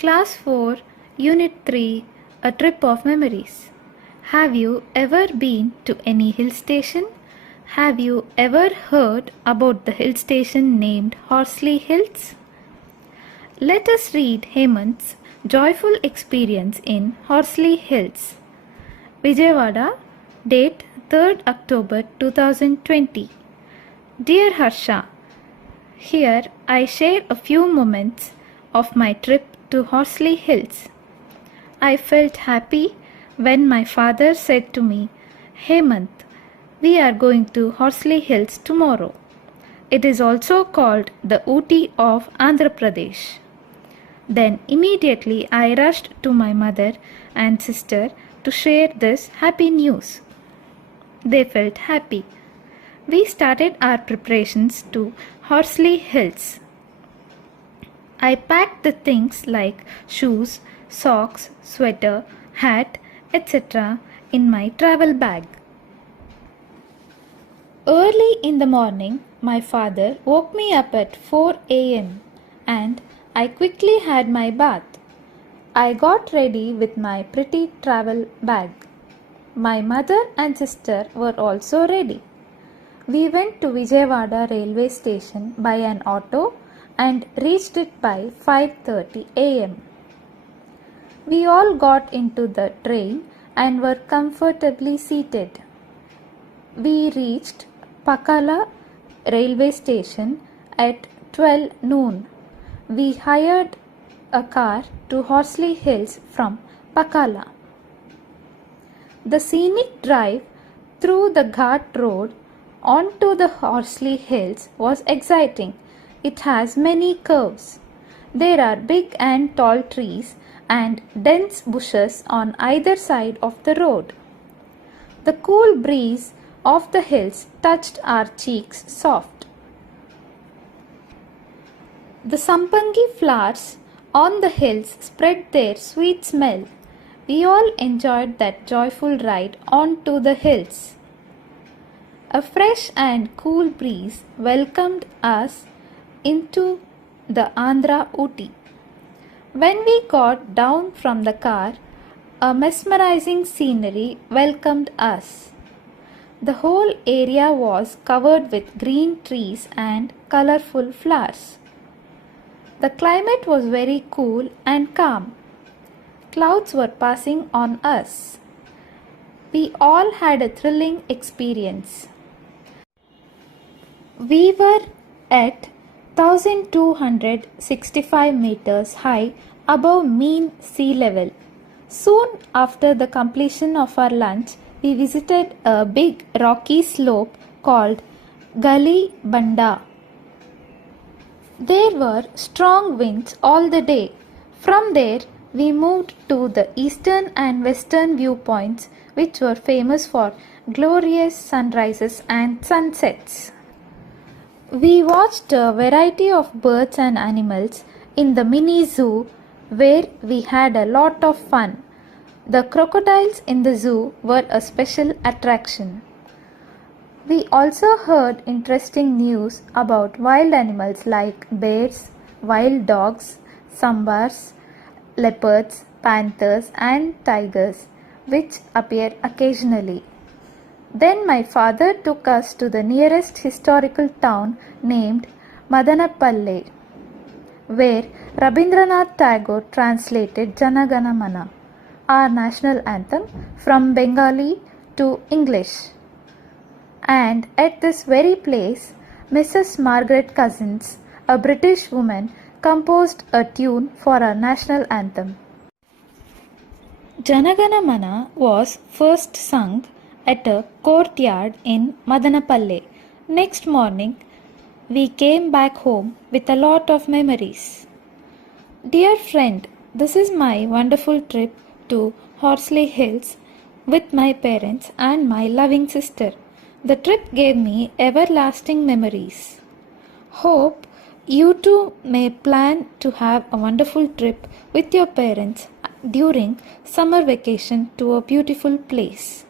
Class 4, Unit 3, A Trip of Memories. Have you ever been to any hill station? Have you ever heard about the hill station named Horsley Hills? Let us read Hemant's joyful experience in Horsley Hills. Vijayawada, date 3rd October 2020. Dear Harsha, here I share a few moments of my trip to Horsley Hills. I felt happy when my father said to me, Hemant, we are going to Horsley Hills tomorrow. It is also called the Ooty of Andhra Pradesh. Then immediately I rushed to my mother and sister to share this happy news. They felt happy. We started our preparations to Horsley Hills. I packed the things like shoes, socks, sweater, hat, etc. in my travel bag. Early in the morning, my father woke me up at 4 a.m. and I quickly had my bath. I got ready with my pretty travel bag. My mother and sister were also ready. We went to Vijayawada railway station by an auto and reached it by 5:30 a.m. We all got into the train and were comfortably seated. We reached Pakala railway station at 12 noon. We hired a car to Horsley Hills from Pakala. The scenic drive through the Ghat road onto the Horsley Hills was exciting. It has many curves. There are big and tall trees and dense bushes on either side of the road. The cool breeze of the hills touched our cheeks soft. The sampangi flowers on the hills spread their sweet smell. We all enjoyed that joyful ride onto the hills. A fresh and cool breeze welcomed us into the Andhra Ooty. When we got down from the car, a mesmerizing scenery welcomed us. The whole area was covered with green trees and colorful flowers. The climate was very cool and calm. Clouds were passing on us. We all had a thrilling experience. We were at 1265 meters high above mean sea level. Soon after the completion of our lunch, we visited a big rocky slope called Gully Banda. There were strong winds all the day. From there, we moved to the eastern and western viewpoints, which were famous for glorious sunrises and sunsets. We watched a variety of birds and animals in the mini zoo where we had a lot of fun. The crocodiles in the zoo were a special attraction. We also heard interesting news about wild animals like bears, wild dogs, sambars, leopards, panthers and tigers, which appear occasionally. Then my father took us to the nearest historical town named Madanapalle, where Rabindranath Tagore translated Jana Gana Mana, our national anthem, from Bengali to English. And at this very place, Mrs. Margaret Cousins, a British woman, composed a tune for our national anthem. Jana Gana Mana was first sung at a courtyard in Madanapalle. Next morning, we came back home with a lot of memories. Dear friend, this is my wonderful trip to Horsley Hills with my parents and my loving sister. The trip gave me everlasting memories. Hope you too may plan to have a wonderful trip with your parents during summer vacation to a beautiful place.